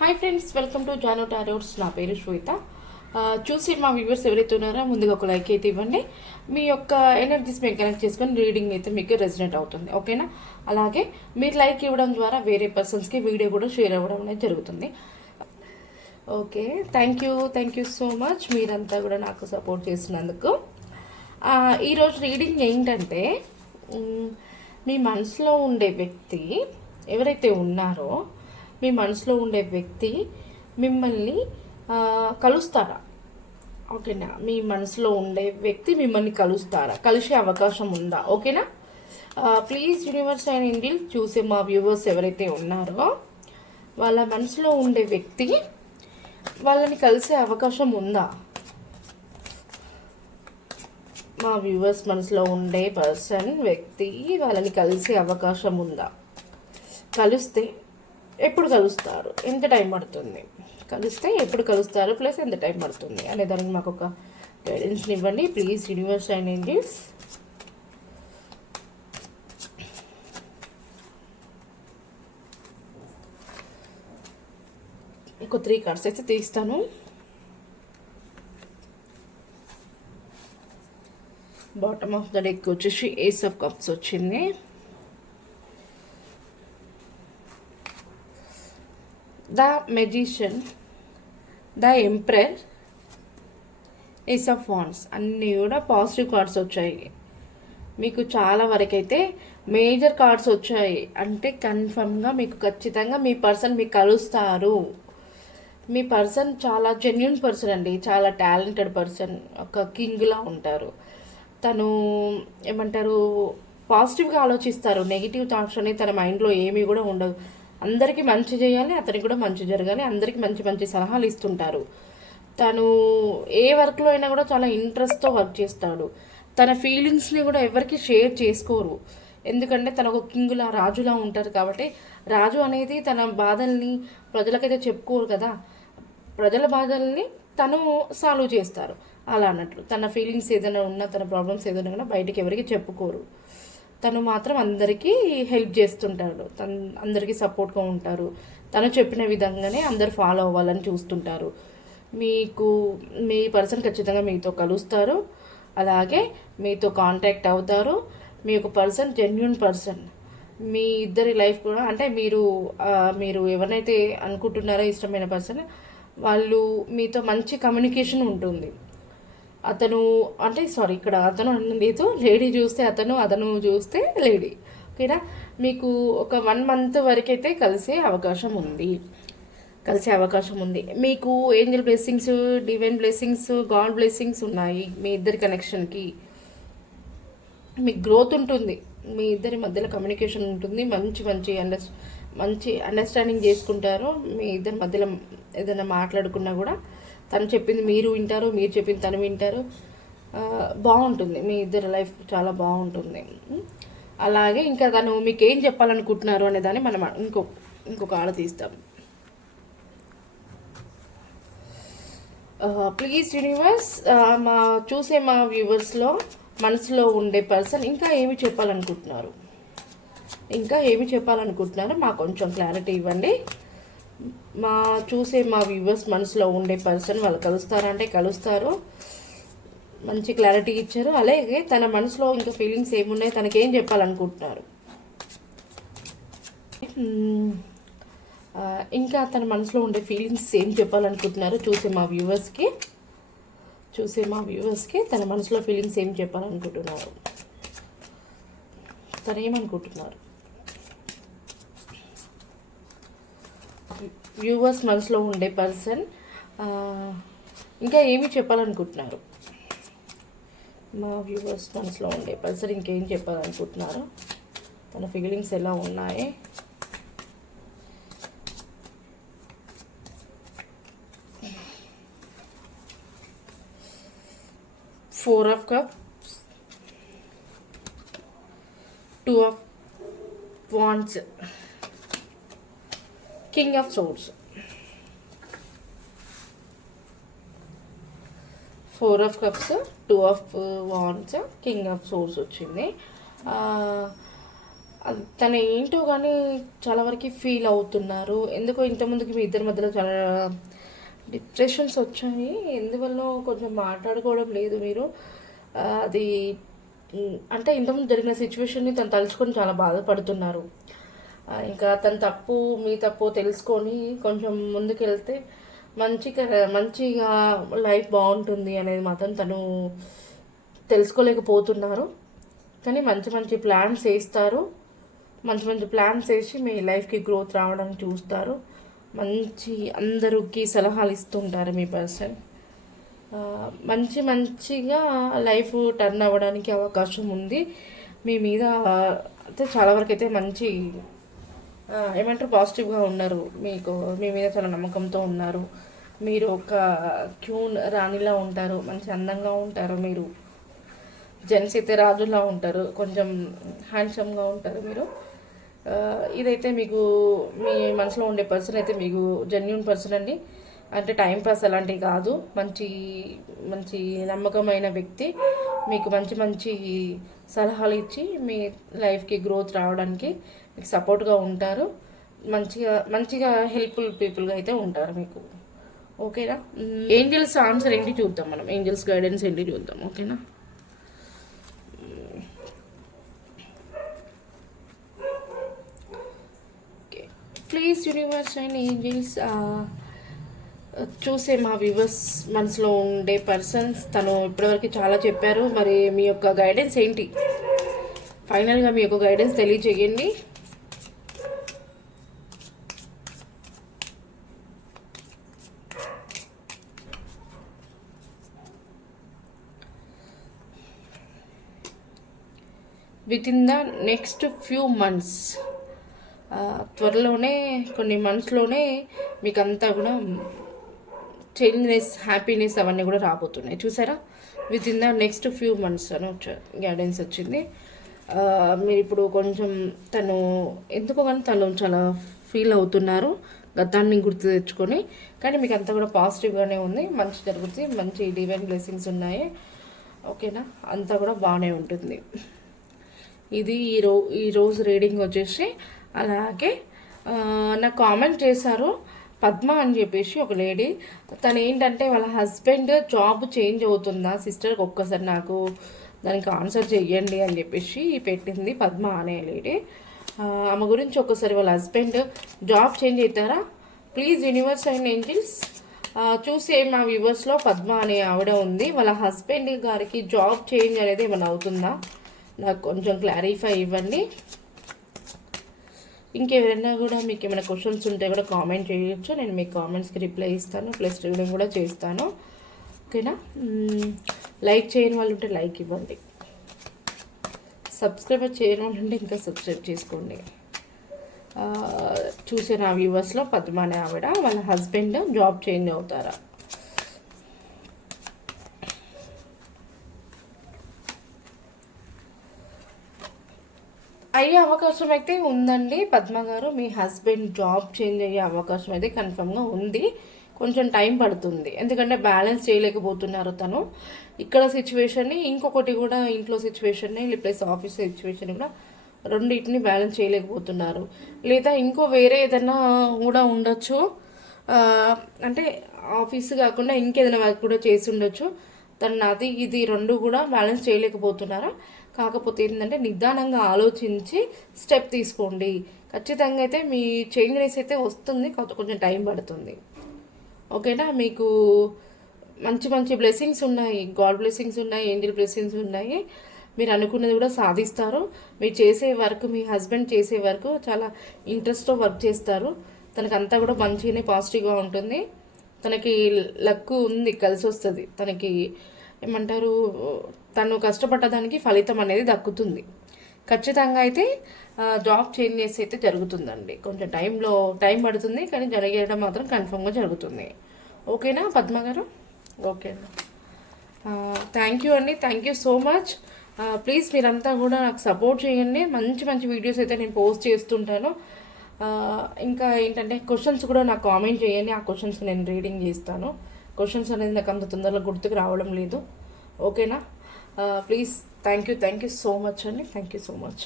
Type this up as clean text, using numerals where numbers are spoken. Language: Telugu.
Hi friends, welcome to Jaano tarots. నా పేరు శ్వేత. చూసి మా వ్యూవర్స్ ఎవరైతే ఉన్నారో ముందుగా ఒక లైక్ అయితే ఇవ్వండి. మీ యొక్క ఎనర్జీస్ మేము కనెక్ట్ చేసుకొని రీడింగ్ అయితే మీకు రెసినేట్ అవుతుంది, ఓకేనా? అలాగే మీరు లైక్ ఇవ్వడం ద్వారా వేరే పర్సన్స్కి వీడియో కూడా షేర్ అవ్వడం అనేది జరుగుతుంది. Okay, thank you so much మీరంతా కూడా నాకు సపోర్ట్ చేసినందుకు. ఈరోజు రీడింగ్ ఏంటంటే, మీ మనసులో ఉండే వ్యక్తి ఎవరైతే ఉన్నారో మీ మనసులో ఉండే వ్యక్తి మిమ్మల్ని కలుస్తారా? ఓకేనా? మీ మనసులో ఉండే వ్యక్తి మిమ్మల్ని కలుస్తారా? కలిసే అవకాశం ఉందా? ఓకేనా? ప్లీజ్ యూనివర్స్ అండ్ ఏంజెల్ చూసే మా వ్యూవర్స్ ఎవరైతే ఉన్నారో వాళ్ళ మనసులో ఉండే వ్యక్తి వాళ్ళని కలిసే అవకాశం ఉందా? మా వ్యూవర్స్ మనసులో ఉండే పర్సన్ వ్యక్తి వాళ్ళని కలిసే అవకాశం ఉందా? కలిస్తే ఎప్పుడు కలుస్తారు, ఎంత టైం పడుతుంది, కలిస్తే ఎప్పుడు కలుస్తారు, ప్లస్ ఎంత టైం పడుతుంది అనే దానికి మాకు ఒక గైడెన్స్ని ఇవ్వండి ప్లీజ్ యూనివర్స్ అండ్ ఏంజెల్స్. ఒక 3 కార్డ్స్ అయితే తీస్తాను. బాటమ్ ఆఫ్ ద డెక్ వచ్చేసి ఏస్ ఆఫ్ కప్స్ వచ్చింది. The magician, the emperor, ace of wands అన్నీ కూడా పాజిటివ్ కార్డ్స్ వచ్చాయి. మీకు చాలా వరకు అయితే మేజర్ కార్డ్స్ వచ్చాయి. అంటే కన్ఫర్మ్గా మీకు ఖచ్చితంగా మీ పర్సన్ మీకు కలుస్తారు. మీ పర్సన్ చాలా జెన్యున్ పర్సన్ అండి, చాలా టాలెంటెడ్ పర్సన్, ఒక కింగ్లా ఉంటారు. తను ఏమంటారు, పాజిటివ్గా ఆలోచిస్తారు. నెగిటివ్ థాట్స్ అనేవి తన మైండ్లో ఏమీ కూడా ఉండదు. అందరికీ మంచి చేయాలి, అతనికి కూడా మంచి జరగాలి, అందరికీ మంచి మంచి సలహాలు ఇస్తుంటారు. తను ఏ వర్క్లో అయినా కూడా చాలా ఇంట్రెస్ట్తో వర్క్ చేస్తాడు. తన ఫీలింగ్స్ని కూడా ఎవరికి షేర్ చేసుకోరు. ఎందుకంటే తన ఒక కింగులా రాజులా ఉంటారు. కాబట్టి రాజు అనేది తన బాధల్ని ప్రజలకైతే చెప్పుకోరు కదా, ప్రజల బాధల్ని తను సాల్వ్ చేస్తారు. అలా అన్నట్లు తన ఫీలింగ్స్ ఏదైనా ఉన్నా, తన ప్రాబ్లమ్స్ ఏదైనా ఉన్నా బయటికి ఎవరికి చెప్పుకోరు. తను మాత్రం అందరికీ హెల్ప్ చేస్తుంటాడు, తను అందరికీ సపోర్ట్గా ఉంటారు. తను చెప్పిన విధంగానే అందరు ఫాలో అవ్వాలని చూస్తుంటారు. మీకు మీ పర్సన్ ఖచ్చితంగా మీతో కలుస్తారు, అలాగే మీతో కాంటాక్ట్ అవుతారు. మీ యొక్క పర్సన్ జెన్యున్ పర్సన్. మీ ఇద్దరి లైఫ్ కూడా అంటే మీరు ఎవరినైతే అనుకుంటున్నారో ఇష్టమైన పర్సన్, వాళ్ళు మీతో మంచి కమ్యూనికేషన్ ఉంటుంది. అతను అంటే సారీ, ఇక్కడ అతను లేదు, లేడీ చూస్తే అతను చూస్తే లేడీ, ఓకేనా? మీకు ఒక 1 మంత్ వరకు అయితే కలిసే అవకాశం ఉంది. మీకు Angel blessings, divine blessings, God blessings ఉన్నాయి. మీ ఇద్దరి కనెక్షన్కి మీకు గ్రోత్ ఉంటుంది. మీ ఇద్దరి మధ్యలో కమ్యూనికేషన్ ఉంటుంది. మంచి అండర్స్టాండింగ్ చేసుకుంటారు. మీ ఇద్దరి మధ్యలో ఏదైనా మాట్లాడుకున్నా కూడా తను చెప్పింది మీరు వింటారు, మీరు చెప్పింది తను వింటారు. బాగుంటుంది, మీ ఇద్దరి లైఫ్ చాలా బాగుంటుంది. అలాగే ఇంకా తను మీకు ఏం చెప్పాలనుకుంటున్నారు అనే దాన్ని మనం ఇంకొక ఆడ తీస్తాం. ప్లీజ్ యూనివర్స్, మా వ్యూవర్స్లో మనసులో ఉండే పర్సన్ ఇంకా ఏమి చెప్పాలనుకుంటున్నారు, మాకు కొంచెం క్లారిటీ ఇవ్వండి. మా వ్యూవర్స్ మనసులో ఉండే పర్సన్ వాళ్ళు కలుస్తారంటే కలుస్తారు, మంచి క్లారిటీ ఇచ్చారు. అలాగే తన మనసులో ఇంకా ఫీలింగ్స్ ఏమున్నాయి, తనకేం చెప్పాలనుకుంటున్నారు, ఇంకా తన మనసులో ఉండే ఫీలింగ్స్ ఏం చెప్పాలనుకుంటున్నారు చూసే మా వ్యూవర్స్కి తన మనసులో ఫీలింగ్స్ ఏం చెప్పాలనుకుంటున్నారు, తను ఏమనుకుంటున్నారు. వ్యూవర్స్ మనసులో ఉండే పర్సన్ ఇంకా ఏమి చెప్పాలనుకుంటున్నారు, మా వ్యూవర్స్ మనసులో ఉండే పర్సన్ ఇంకేం చెప్పాలనుకుంటున్నారు, తన ఫీలింగ్స్ ఎలా ఉన్నాయి. Four of Cups, Two of Wands, King of Swords, 4 of Cups, 2 of Wands, King of Swords వచ్చింది. తను ఏంటో కానీ చాలా వరకు ఫీల్ అవుతున్నారు. ఎందుకో ఇంతకుముందుకి మీ ఇద్దరి మధ్యలో చాలా డిప్రెషన్స్ వచ్చాయి. ఎందువల్ల కొంచెం మాట్లాడుకోవడం లేదు మీరు. అది అంటే ఇంతకుముందు జరిగిన సిచ్యువేషన్ని తను తలుచుకొని చాలా బాధపడుతున్నారు. ఇంకా తన తప్పు మీ తప్పు తెలుసుకొని కొంచెం ముందుకెళ్తే మంచిగా లైఫ్ బాగుంటుంది అనేది మాత్రం తను తెలుసుకోలేకపోతున్నారు. కానీ మంచి మంచి ప్లాన్స్ వేస్తారు. మంచి మంచి ప్లాన్స్ వేసి మీ లైఫ్కి గ్రోత్ రావడానికి చూస్తారు. అందరికి సలహాలు ఇస్తుంటారు మీ పర్సన్. మంచిగా లైఫ్ టర్న్ అవ్వడానికి అవకాశం ఉంది మీ మీద. అయితే చాలా వరకు అయితే మంచి ఏమంటారు పాజిటివ్గా ఉన్నారు. మీ మీద చాలా నమ్మకంతో ఉన్నారు. మీరు ఒక క్యూన్ రాణిలా ఉంటారు. మంచి అందంగా ఉంటారు. మీరు జెంట్స్ అయితే రాజులా ఉంటారు. కొంచెం హ్యాండ్సమ్గా ఉంటారు మీరు. ఇదైతే మీకు మీ మనసులో ఉండే పర్సన్ అయితే మీకు జెన్యూన్ పర్సన్ అండి. అంటే టైంపాస్ అలాంటివి కాదు. మంచి నమ్మకమైన వ్యక్తి. మీకు మంచి సలహాలు ఇచ్చి మీ లైఫ్కి గ్రోత్ రావడానికి మీకు సపోర్ట్గా ఉంటారు. మంచిగా హెల్ప్ఫుల్ పీపుల్గా అయితే ఉంటారు మీకు. ఓకేనా? ఏంజల్స్ ఆన్సర్ ఏంటి చూద్దాం మనం. ఏంజల్స్ గైడెన్స్ ఏంటి చూద్దాం. ఓకేనా? ప్లీజ్ యూనివర్స్ అండ్ ఏంజల్స్ చూసే మా వ్యూవర్స్ మనసులో ఉండే పర్సన్స్ తను ఇప్పటివరకు చాలా చెప్పారు. మరి మీ యొక్క గైడెన్స్ ఏంటి? ఫైనల్గా మీ యొక్క గైడెన్స్ తెలియజేయండి. With in the next few months, త్వరలోనే కొన్ని మంత్స్లోనే మీకు అంతా కూడా చేంజ్నెస్, హ్యాపీనెస్ అవన్నీ కూడా రాబోతున్నాయి. చూసారా? With in the next few months అని గైడెన్స్ వచ్చింది. మీరు ఇప్పుడు కొంచెం ఎందుకో కానీ తను చాలా ఫీల్ అవుతున్నారు గతాన్ని గుర్తు తెచ్చుకొని. కానీ మీకు అంతా కూడా పాజిటివ్గానే ఉంది. మంచి జరుగుతుంది. మంచి డివైన్ బ్లెస్సింగ్స్ ఉన్నాయి. ఓకేనా? అంతా కూడా బాగానే ఉంటుంది. ఇది ఈరోజు రీడింగ్ వచ్చేసి. అలాగే నాకు కామెంట్ చేశారు పద్మ అని చెప్పేసి ఒక లేడీ. తను ఏంటంటే వాళ్ళ హస్బెండ్ జాబ్ చేంజ్ అవుతుందా సిస్టర్కి ఒక్కసారి నాకు దానికి ఆన్సర్ చెయ్యండి అని చెప్పేసి పెట్టింది పద్మ అనే లేడీ. ఆమె గురించి ఒక్కసారి వాళ్ళ హస్బెండ్ జాబ్ చేంజ్ అవుతారా ప్లీజ్ యూనివర్స్ అండ్ ఏంజిల్స్ చూసే మా వ్యూవర్స్లో పద్మ అనే ఆవిడ ఉంది. వాళ్ళ హస్బెండ్ గారికి జాబ్ చేంజ్ అనేది ఏమైనా అవుతుందా నాకు కొంచెం క్లారిఫై ఇవ్వండి. ఇంకెవరైనా కూడా మీకు ఏమైనా క్వశ్చన్స్ ఉంటే కూడా కామెంట్ చేయొచ్చు. నేను మీ కామెంట్స్కి రిప్లై ఇస్తాను, ప్లస్ రీడింగ్ కూడా చేస్తాను. ఓకేనా? లైక్ చేయని వాళ్ళు ఉంటే లైక్ ఇవ్వండి. సబ్స్క్రైబ్ చేయని వాళ్ళు ఉంటే ఇంకా సబ్స్క్రైబ్ చేసుకోండి. చూసే నా వ్యూవర్స్లో పద్మ అనే ఆవిడ వాళ్ళ హస్బెండ్ జాబ్ చేంజ్ అవుతారా? అయ్యే అవకాశం అయితే ఉందండి పద్మ గారు. మీ హస్బెండ్ జాబ్ చేంజ్ అయ్యే అవకాశం అయితే కన్ఫర్మ్గా ఉంది. కొంచెం టైం పడుతుంది. ఎందుకంటే బ్యాలెన్స్ చేయలేకపోతున్నారు తను ఇక్కడ సిచ్యువేషన్ని. ఇంకొకటి కూడా ఇంట్లో సిచ్యువేషన్ని ప్లస్ ఆఫీస్ సిచ్యువేషన్ కూడా రెండింటిని బ్యాలెన్స్ చేయలేకపోతున్నారు. లేదా ఇంకో వేరే ఏదైనా కూడా ఉండొచ్చు. అంటే ఆఫీస్ కాకుండా ఇంకేదైనా వర్క్ కూడా చేసి ఉండొచ్చు. తను అది ఇది రెండు కూడా బ్యాలెన్స్ చేయలేకపోతున్నారా? కాకపోతే ఏంటంటే నిదానంగా ఆలోచించి స్టెప్ తీసుకోండి. ఖచ్చితంగా అయితే మీ చేంజ్నెస్ అయితే వస్తుంది. కొంచెం టైం పడుతుంది. ఓకేనా? మీకు మంచి బ్లెస్సింగ్స్ ఉన్నాయి. గాడ్ బ్లెస్సింగ్స్ ఉన్నాయి. ఏంజల్ బ్లెస్సింగ్స్ ఉన్నాయి. మీరు అనుకున్నది కూడా సాధిస్తారు. మీరు చేసే వర్క్, మీ హస్బెండ్ చేసే వర్క్ చాలా ఇంట్రెస్ట్తో వర్క్ చేస్తారు. తనకు అంతా కూడా మంచిగానే పాజిటివ్గా ఉంటుంది. తనకి లక్ ఉంది, కలిసి వస్తుంది. తనకి ఏమంటారు, తను కష్టపడ్డదానికి ఫలితం అనేది దక్కుతుంది. ఖచ్చితంగా అయితే జాబ్ చేంజ్ చేసి అయితే జరుగుతుందండి. కొంచెం టైం పడుతుంది, కానీ జరిగేయడం మాత్రం కన్ఫర్మ్గా జరుగుతుంది. ఓకేనా పద్మ గారు? ఓకే అండి. థ్యాంక్ యూ అండి. Thank you so much. Please మీరంతా కూడా నాకు సపోర్ట్ చేయండి. మంచి వీడియోస్ అయితే నేను పోస్ట్ చేస్తుంటాను. ఇంకా ఏంటంటే క్వశ్చన్స్ కూడా నాకు కామెంట్ చేయండి. ఆ క్వశ్చన్స్ నేను రీడింగ్ చేస్తాను. క్వశ్చన్స్ అనేది నాకు అంత తొందరగా గుర్తుకు రావడం లేదు. ఓకేనా? Please thank you so much అండి. Thank you so much.